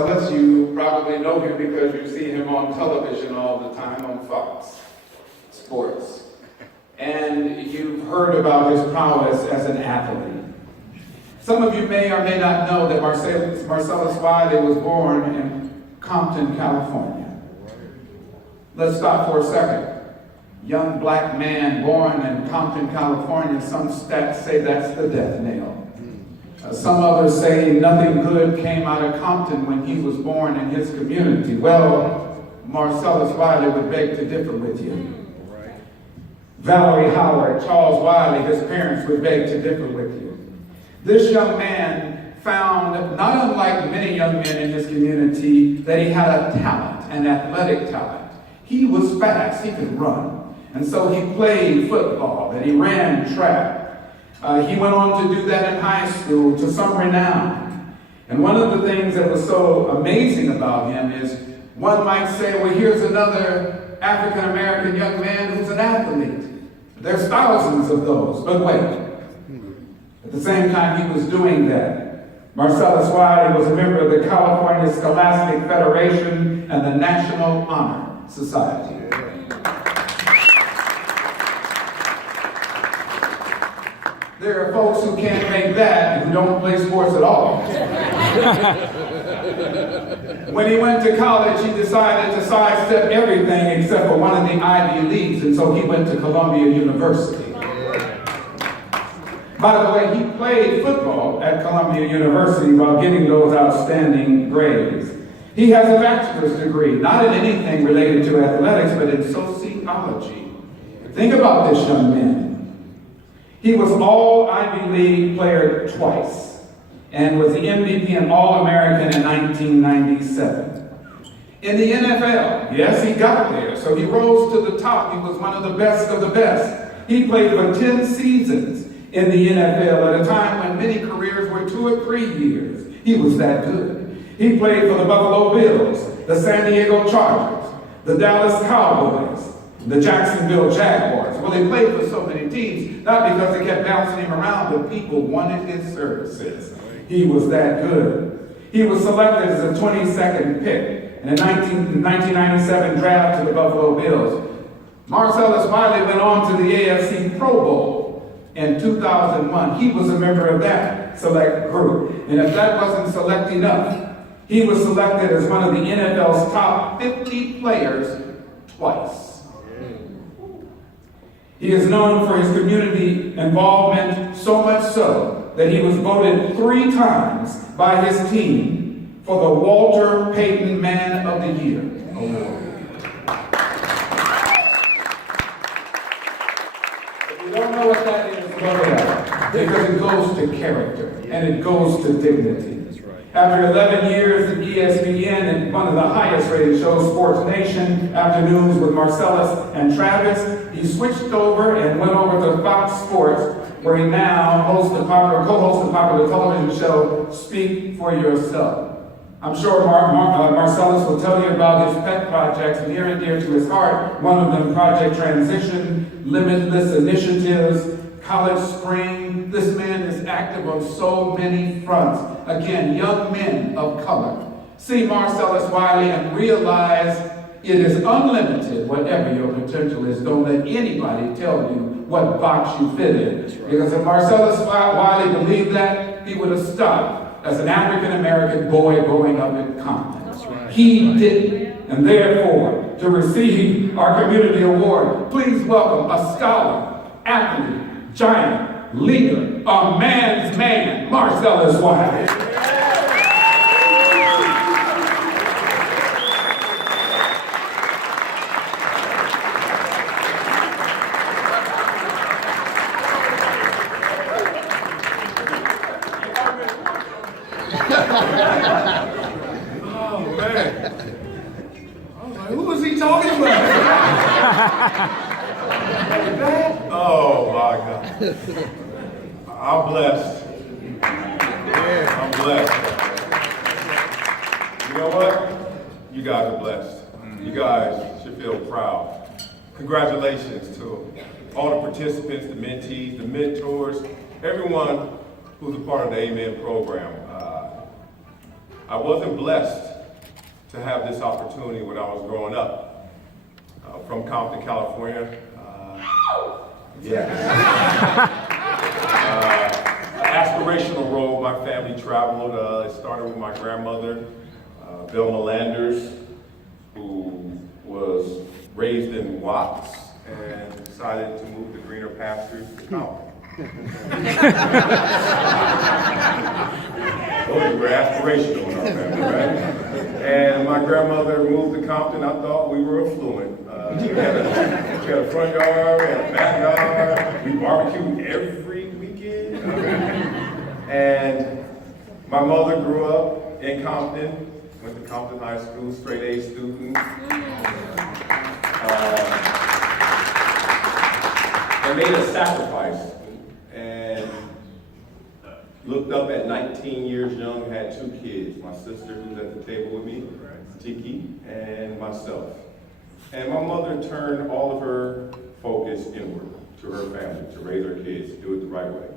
Unless you probably know him because you see him on television all the time on Fox Sports. And you've heard about his prowess as an athlete. Some of you may or may not know that Marcellus Wiley was born in Compton, California. Let's stop for a second. Young black man born in Compton, California, some stats say that's the death knell. Some others say nothing good came out of Compton when he was born in his community. Well, Marcellus Wiley would beg to differ with you. Valerie Howard, Charles Wiley, his parents would beg to differ with you. This young man found, not unlike many young men in his community, that he had a talent, an athletic talent. He was fast, he could run. And so he played football and he ran track. He went on to do that in high school to some renown. And one of the things that was so amazing about him is, one might say, well, here's another African-American young man who's an athlete. There's thousands of those, but wait. At the same time he was doing that, Marcellus Wiley was a member of the California Scholastic Federation and the National Honor Society. There are folks who can't make that and who don't play sports at all. When he went to college, he decided to sidestep everything except for one of the Ivy Leagues, and so he went to Columbia University. By the way, he played football at Columbia University while getting those outstanding grades. He has a bachelor's degree, not in anything related to athletics, but in sociology. Think about this young man. He was all Ivy League player twice and was the MVP and All-American in 1997. In the NFL, yes, he got there, so he rose to the top. He was one of the best of the best. He played for 10 seasons in the NFL at a time when many careers were 2 or 3 years. He was that good. He played for the Buffalo Bills, the San Diego Chargers, the Dallas Cowboys, the Jacksonville Jaguars. Well, he played for so many teams, not because they kept bouncing him around, but people wanted his services. He was that good. He was selected as a 22nd pick in the 1997 draft to the Buffalo Bills. Marcellus Wiley went on to the AFC Pro Bowl in 2001. He was a member of that select group. And if that wasn't select enough, he was selected as one of the NFL's top 50 players twice. He is known for his community involvement, so much so that he was voted 3 times by his team for the Walter Payton Man of the Year award. If you don't know what that is, look it up, because it goes to character and it goes to dignity. After 11 years at ESPN and one of the highest rated shows, Sports Nation, Afternoons with Marcellus and Travis, he switched over and went over to Fox Sports, where he now co-hosts the popular television show, Speak for Yourself. I'm sure Marcellus will tell you about his pet projects near and dear to his heart. One of them, Project Transition, Limitless Initiatives, College Spring. This man is active on so many fronts. Again, young men of color. See Marcellus Wiley and realize it is unlimited, whatever your potential is. Don't let anybody tell you what box you fit in. Because if Marcellus Wiley believed that, he would have stopped as an African-American boy growing up in Compton. He didn't. And therefore, to receive our community award, please welcome a scholar, athlete, giant, leader, a man's man, Marcellus Wiley. Oh, man. I was like, who is he talking about? Oh, my God. I'm blessed. I'm blessed. You know what? You guys are blessed. You guys should feel proud. Congratulations to all the participants, the mentees, the mentors, everyone who's a part of the Amen program. I wasn't blessed to have this opportunity when I was growing up. From Compton, California. Aspirational road my family traveled. It started with my grandmother, Belma Landers, who was raised in Watts and decided to move to greener pastures to Compton. Those were aspirational in our family, right? And my grandmother moved to Compton. I thought we were affluent. We had a front yard, we had a backyard. We barbecued every weekend. And my mother grew up in Compton, went to Compton High School, straight A student. And made a sacrifice. And looked up at 19 years young, had 2 kids. My sister, who's at the table with me, Tiki, and myself. And my mother turned all of her focus inward to her family, to raise her kids, to do it the right way.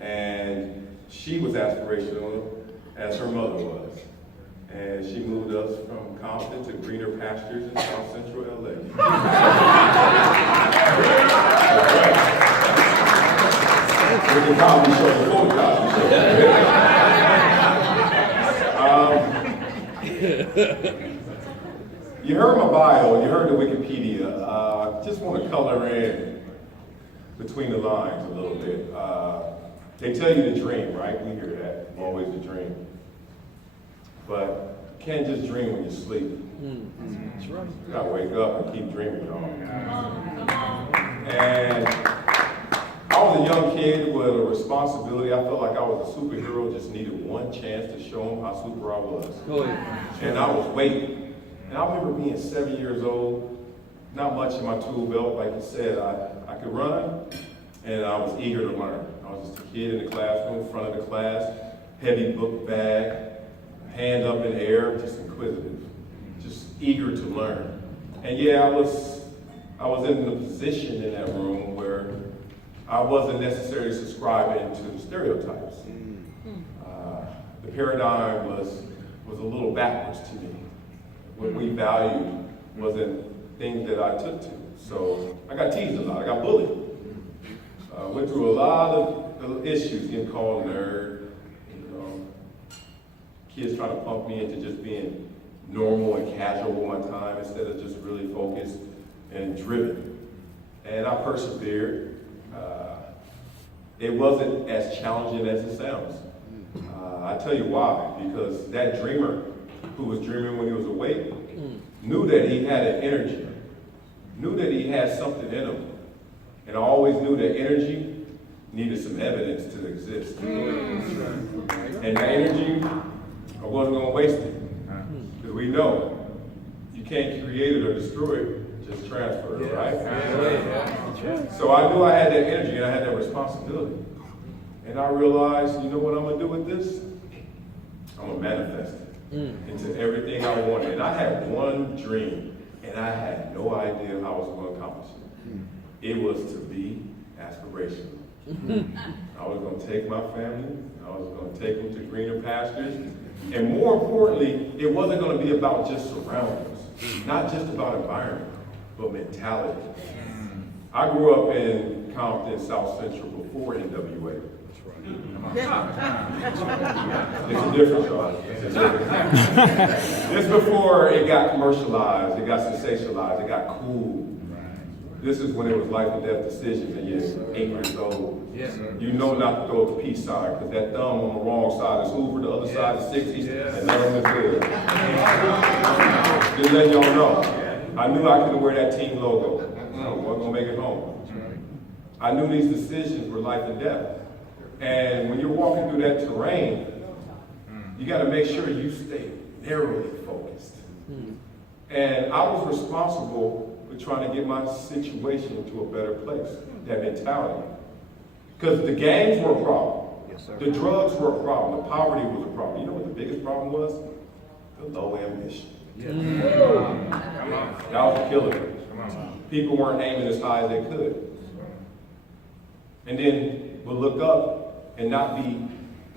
And she was aspirational as her mother was. And she moved us from Compton to greener pastures in South Central LA. With the Cosby Show, the full Cosby Show. You heard my bio, you heard the Wikipedia. I just want to color in between the lines a little bit. They tell you to dream, right? We hear that, always a dream. But you can't just dream when you sleep. You gotta wake up and keep dreaming, y'all. And I was a young kid with a responsibility. I felt like I was a superhero, just needed one chance to show them how super I was. And I was waiting. And I remember being 7 years old, not much in my tool belt, like you said. I could run, and I was eager to learn. I was just a kid in the classroom, front of the class, heavy book bag, hand up in the air, just inquisitive, just eager to learn. And yeah, I was in the position in that room where I wasn't necessarily subscribing to the stereotypes. The paradigm was a little backwards to me. What we valued wasn't things that I took to. So I got teased a lot, I got bullied. Went through a lot of issues, getting called nerd, kids trying to pump me into just being normal and casual with my time instead of just really focused and driven. And I persevered. It wasn't as challenging as it sounds. I tell you why, because that dreamer who was dreaming when he was awake knew that he had an energy, knew that he had something in him. And I always knew that energy needed some evidence to exist. And that energy, I wasn't going to waste it. Because we know you can't create it or destroy it, just transfer it, right? So I knew I had that energy and I had that responsibility. And I realized, you know what I'm going to do with this? I'm going to manifest it into everything I wanted. And I had one dream, and I had no idea how I was going to accomplish it. It was to be aspirational. I was going to take my family, I was going to take them to greener pastures, and more importantly, it wasn't going to be about just surroundings, not just about environment, but mentality. I grew up in Compton, South Central, before NWA. It's a difference, y'all. This before it got commercialized, it got sensationalized, it got cool. This is when it was life and death decisions, and you're 8 years old. You know not to throw up the peace sign, because that thumb on the wrong side is Hoover, the other side is 60s, and none of them is good. Just letting y'all know. I knew I couldn't wear that team logo. I wasn't going to make it home. I knew these decisions were life and death. And when you're walking through that terrain, you got to make sure you stay narrowly focused. And I was responsible for trying to get my situation into a better place, that mentality. Because the gangs were a problem. The drugs were a problem. The poverty was a problem. You know what the biggest problem was? The low ambition. That was the killer. People weren't aiming as high as they could. And then we'll look up and not be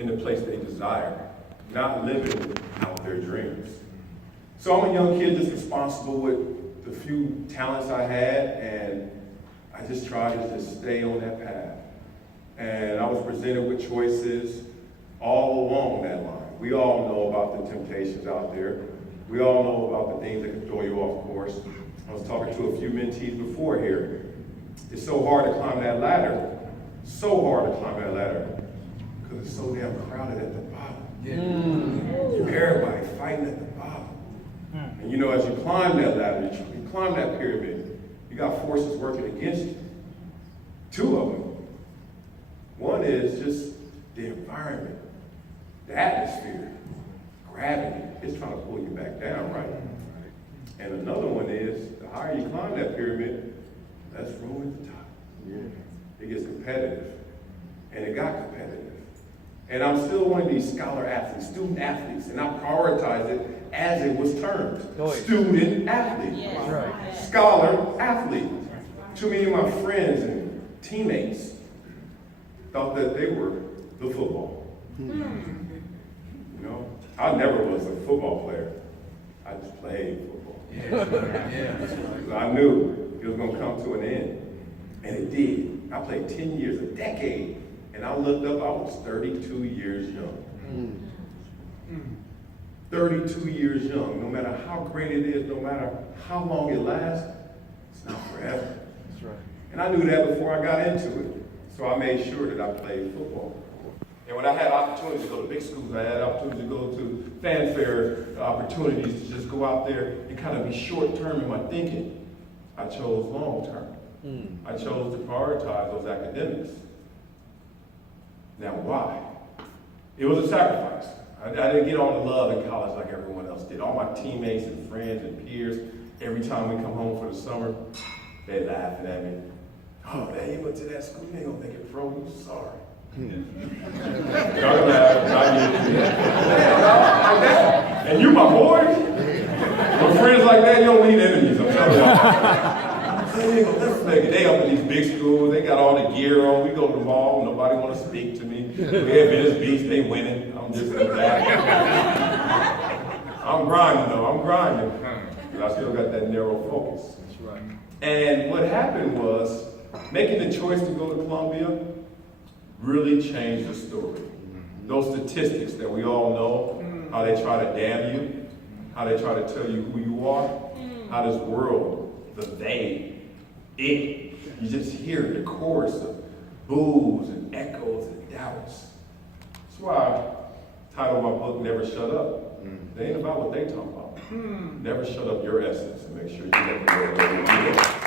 in the place they desire. not living out their dreams. So I'm a young kid just responsible with the few talents I had, and I just tried to just stay on that path. And I was presented with choices all along that line. We all know about the temptations out there. We all know about the things that can throw you off course. I was talking to a few mentees before here. It's so hard to climb that ladder. So hard to climb that ladder because it's so damn crowded at the bottom. Everybody fighting at the bottom. And you know, as you climb that ladder, you climb that pyramid, you got forces working against you. Two of them. One is just the environment, the atmosphere, gravity. It's trying to pull you back down, right? And another one is, the higher you climb that pyramid, less room at the top. It gets competitive. And it got competitive. And I'm still one of these scholar athletes, student athletes, and I prioritize it as it was termed. Student athlete. Yes. Right. Scholar athlete. Too many of my friends and teammates thought that they were the football. You know, I never was a football player. I just played football. I knew it was going to come to an end. And it did. I played 10 years, a decade. And I looked up, I was 32 years young. 32 years young. No matter how great it is, no matter how long it lasts, it's not forever. That's right. And I knew that before I got into it. So I made sure that I played football. And when I had opportunities to go to big schools, I had opportunities to go to fanfare opportunities to just go out there and kind of be short-term in my thinking. I chose long-term. I chose to prioritize those academics. Now, why? It was a sacrifice. I didn't get all the love in college like everyone else did. All my teammates and friends and peers, every time we come home for the summer, they laughing at me. Oh, man, you went to that school, you ain't gonna make it pro, you sorry. Y'all laugh, like that. And you my boy? With friends like that, you don't need enemies, I'm telling y'all. They ain't gonna never make it. They up in these big schools, they got all the gear on, we go to the mall, nobody wanna speak to me. We have Venice Beach, they winning, I'm just in the back. I'm grinding though, I'm grinding. But I still got that narrow focus. That's right. And what happened was, making the choice to go to Columbia really changed the story. Those statistics that we all know, how they try to damn you, how they try to tell you who you are, how this world, the they, it, you just hear the chorus of boos and echoes and doubts. That's why I titled my book, Never Shut Up. They ain't about what they talk about. Never shut up your essence and make sure you let the world know who you are.